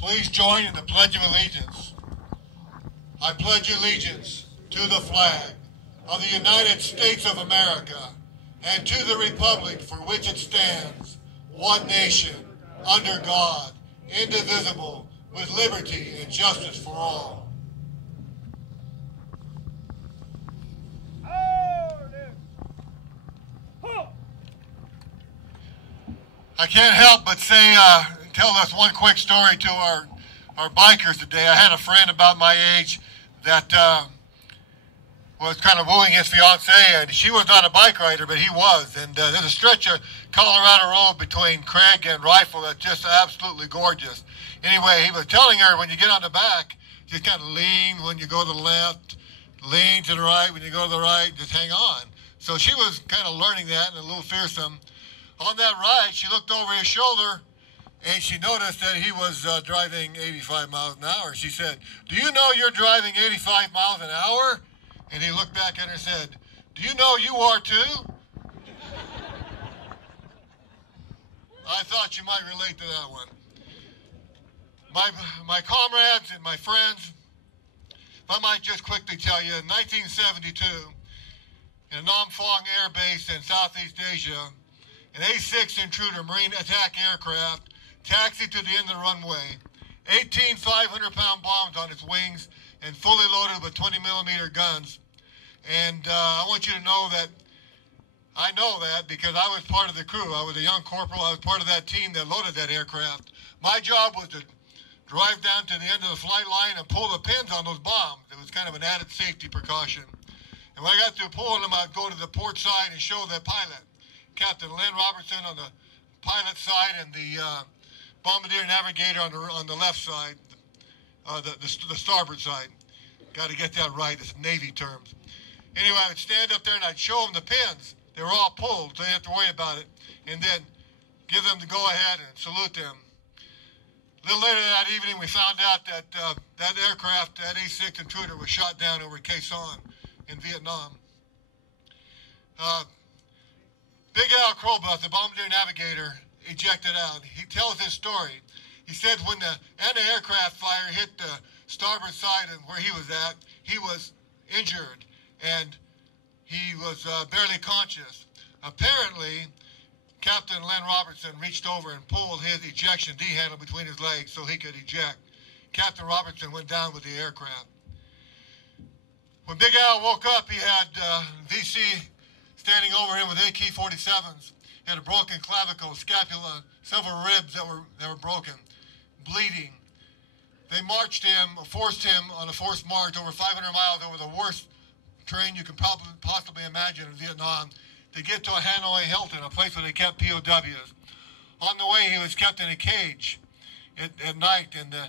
Please join in the Pledge of Allegiance. I pledge allegiance to the flag of the United States of America and to the republic for which it stands, one nation, under God, indivisible, with liberty and justice for all. I can't help but say, tell us one quick story to our bikers today. I had a friend about my age that was kind of wooing his fiancée, and she was not a bike rider, but he was. And there's a stretch of Colorado Road between Craig and Rifle that's just absolutely gorgeous. Anyway, he was telling her when you get on the back, just kind of lean when you go to the left, lean to the right when you go to the right, just hang on. So she was kind of learning that and a little fearsome. On that ride, she looked over his shoulder, and she noticed that he was driving 85 miles an hour. She said, "Do you know you're driving 85 miles an hour?" And he looked back at her and said, "Do you know you are too?" I thought you might relate to that one. My comrades and my friends, if I might just quickly tell you, in 1972, in Nam Phuong Air Base in Southeast Asia, an A-6 Intruder Marine attack aircraft taxied to the end of the runway, 18 500-pound bombs on its wings and fully loaded with 20-millimeter guns. And I want you to know that I know that because I was part of the crew. I was a young corporal. I was part of that team that loaded that aircraft. My job was to drive down to the end of the flight line and pull the pins on those bombs. It was kind of an added safety precaution. And when I got through pulling them, I'd go to the port side and show the pilot, Captain Lynn Robertson on the pilot side and the bombardier navigator on the left side, the starboard side. Got to get that right. It's Navy terms. Anyway, I would stand up there and I'd show them the pins. They were all pulled, so they didn't have to worry about it. And then give them the go-ahead and salute them. A little later that evening, we found out that that aircraft, that A-6 Intruder, was shot down over Quezon Son in Vietnam. Big Al Crowbuck, the bombardier navigator, ejected out. He tells his story. He said when the anti-aircraft fire hit the starboard side of where he was at, he was injured and he was barely conscious. Apparently, Captain Len Robertson reached over and pulled his ejection D-handle between his legs so he could eject. Captain Robertson went down with the aircraft. When Big Al woke up, he had VC standing over him with AK-47s. He had a broken clavicle, scapula, several ribs that were broken, bleeding. They marched him, forced him on a forced march over 500 miles over the worst terrain you can possibly imagine in Vietnam to get to a Hanoi Hilton, a place where they kept POWs. On the way, he was kept in a cage at night, and the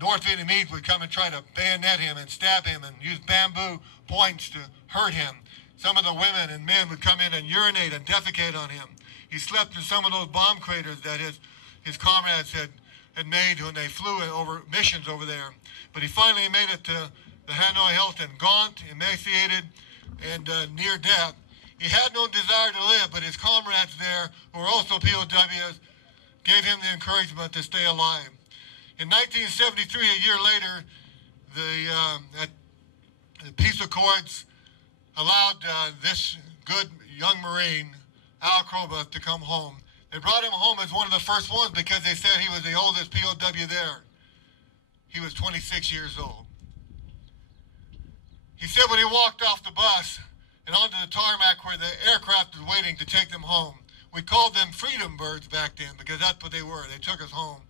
North Vietnamese would come and try to bayonet him and stab him and use bamboo points to hurt him. Some of the women and men would come in and urinate and defecate on him. He slept in some of those bomb craters that his comrades had made when they flew over missions over there. But he finally made it to the Hanoi Hilton, gaunt, emaciated, and near death. He had no desire to live, but his comrades there, who were also POWs, gave him the encouragement to stay alive. In 1973, a year later, the peace accords allowed this good young Marine, Al Crowbuck, to come home. They brought him home as one of the first ones because they said he was the oldest POW there. He was 26 years old. He said when he walked off the bus and onto the tarmac where the aircraft was waiting to take them home, we called them Freedom Birds back then because that's what they were. They took us home.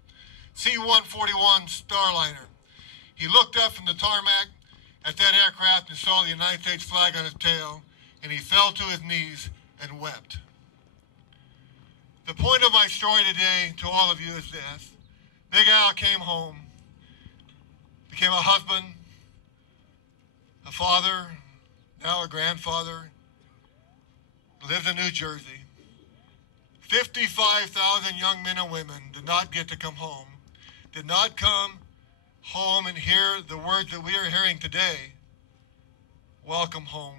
C-141 Starliner. He looked up from the tarmac at that aircraft and saw the United States flag on his tail, and he fell to his knees and wept. The point of my story today to all of you is this. Big Al came home, became a husband, a father, now a grandfather, lives in New Jersey. 55,000 young men and women did not get to come home, did not come home and hear the words that we are hearing today. Welcome home.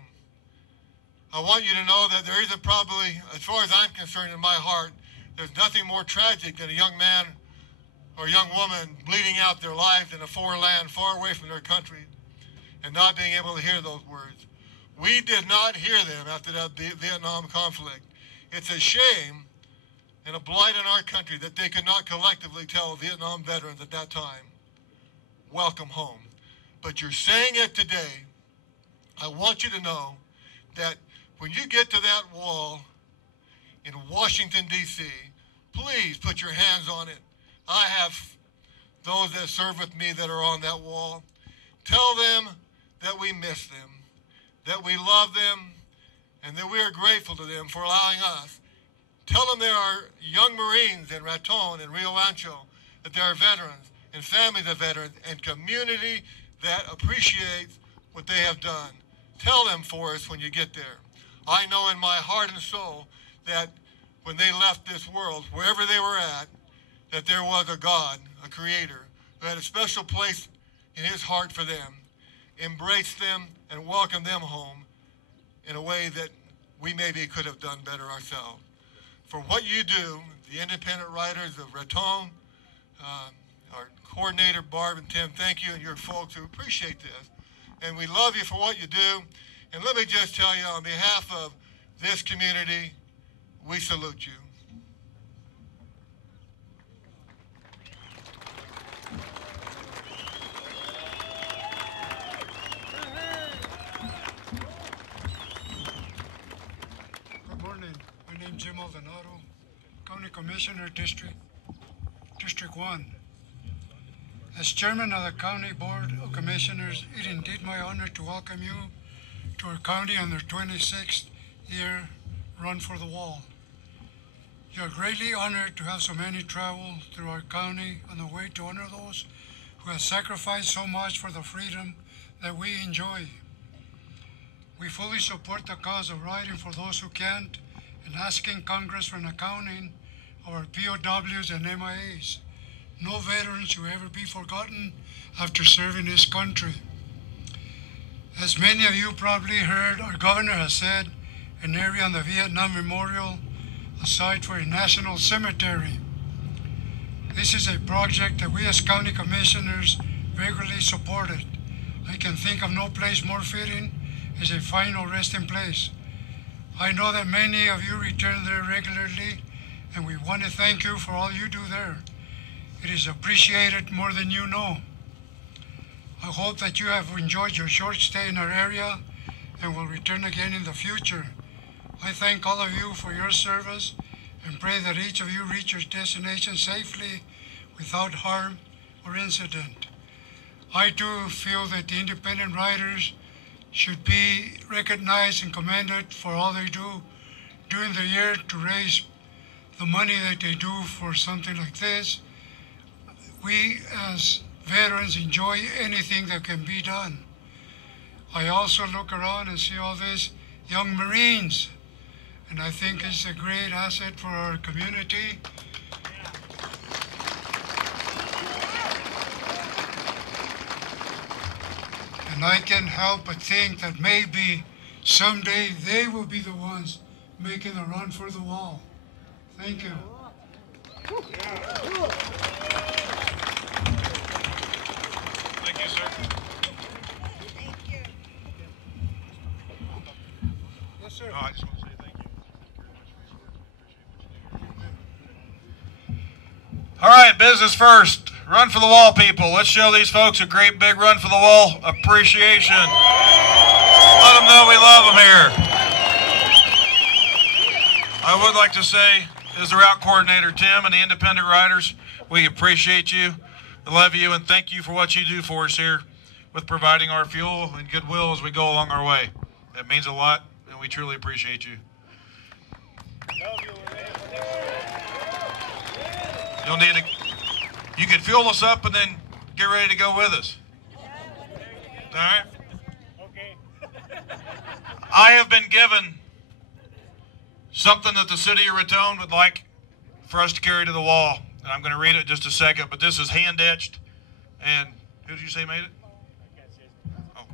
I want you to know that there isn't probably, as far as I'm concerned in my heart, there's nothing more tragic than a young man or a young woman bleeding out their lives in a foreign land far away from their country and not being able to hear those words. We did not hear them after that Vietnam conflict. It's a shame and a blight on our country that they could not collectively tell Vietnam veterans at that time, welcome home. But you're saying it today. I want you to know that when you get to that wall in Washington, D.C., please put your hands on it. I have those that serve with me that are on that wall. Tell them that we miss them, that we love them, and that we are grateful to them for allowing us. Tell them there are young Marines in Raton and Rio Ancho, that there are veterans and families of veterans and community that appreciates what they have done. Tell them for us when you get there. I know in my heart and soul that when they left this world, wherever they were at, that there was a God, a creator, who had a special place in his heart for them, embraced them and welcomed them home in a way that we maybe could have done better ourselves. For what you do, the independent writers of Raton, our coordinator Barb and Tim, thank you, and your folks who appreciate this. And we love you for what you do. And let me just tell you, on behalf of this community, we salute you. Good morning. My name is Jim Maldonado, County Commissioner, District 1. As Chairman of the County Board of Commissioners, it is indeed my honor to welcome you to our county on their 26th year Run for the Wall. You are greatly honored to have so many travel through our county on the way to honor those who have sacrificed so much for the freedom that we enjoy. We fully support the cause of writing for those who can't and asking Congress for an accounting of our POWs and MIAs. No veteran should ever be forgotten after serving his country. As many of you probably heard, our governor has said an area on the Vietnam Memorial, a site for a national cemetery. This is a project that we as county commissioners regularly supported. I can think of no place more fitting as a final resting place. I know that many of you return there regularly, and we want to thank you for all you do there. It is appreciated more than you know. I hope that you have enjoyed your short stay in our area and will return again in the future. I thank all of you for your service and pray that each of you reach your destination safely without harm or incident. I too feel that the independent writers should be recognized and commended for all they do during the year to raise the money that they do for something like this. We as veterans enjoy anything that can be done. I also look around and see all these young Marines, and I think it's a great asset for our community. And I can't help but think that maybe someday they will be the ones making the run for the wall. Thank you. Thank you, sir. Thank you. Yes, sir. No, I just want to say thank you. All right, business first. Run for the wall, people. Let's show these folks a great big run for the wall appreciation. Let them know we love them here. I would like to say, as the route coordinator, Tim, and the independent riders, we appreciate you, love you, and thank you for what you do for us here with providing our fuel and goodwill as we go along our way. It means a lot, and we truly appreciate you. You'll need you can fuel us up and then get ready to go with us. All right? Okay. I have been given something that the city of Raton would like for us to carry to the wall. And I'm going to read it in just a second, but this is hand etched. And who did you say made it? Oh.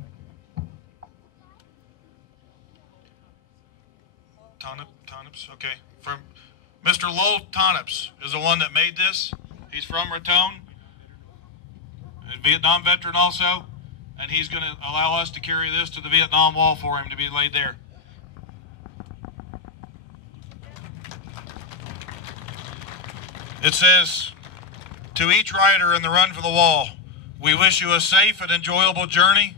Tonips, okay. From Mr. Lowell Tonips is the one that made this. He's from Raton. a Vietnam veteran also, and he's going to allow us to carry this to the Vietnam Wall for him to be laid there. It says, to each rider in the Run for the Wall, we wish you a safe and enjoyable journey,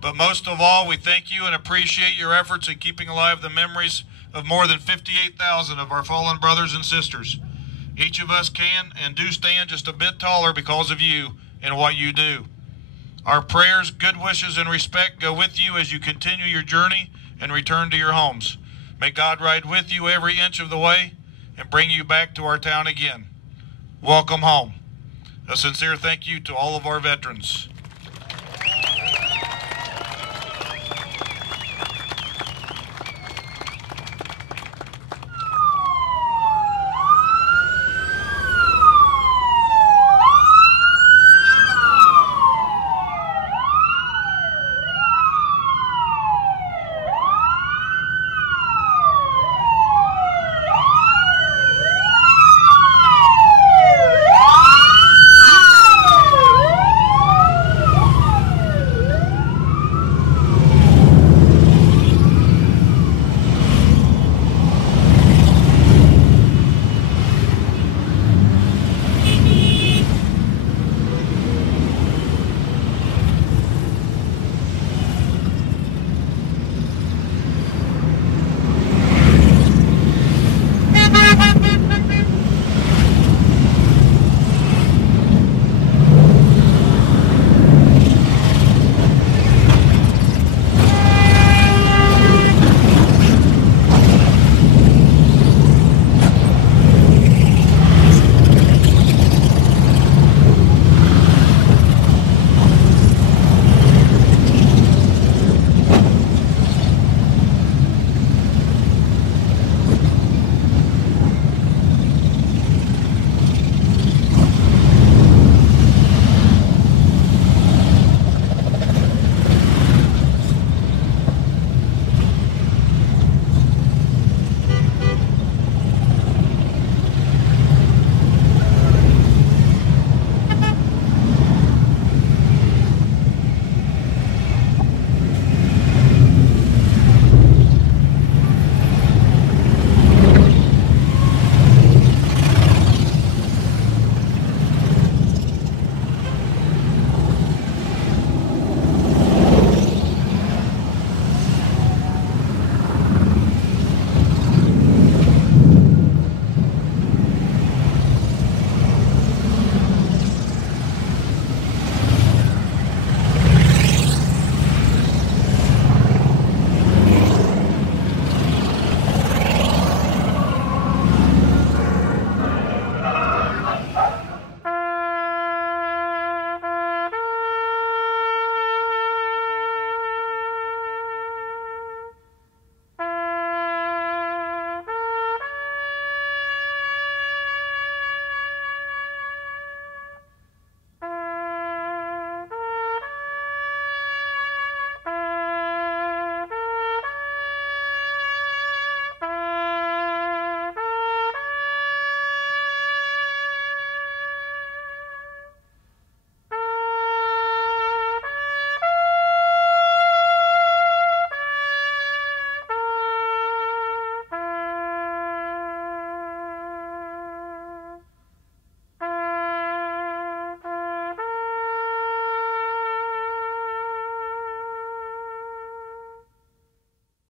but most of all, we thank you and appreciate your efforts in keeping alive the memories of more than 58,000 of our fallen brothers and sisters. Each of us can and do stand just a bit taller because of you and what you do. Our prayers, good wishes, and respect go with you as you continue your journey and return to your homes. May God ride with you every inch of the way and bring you back to our town again. Welcome home. A sincere thank you to all of our veterans.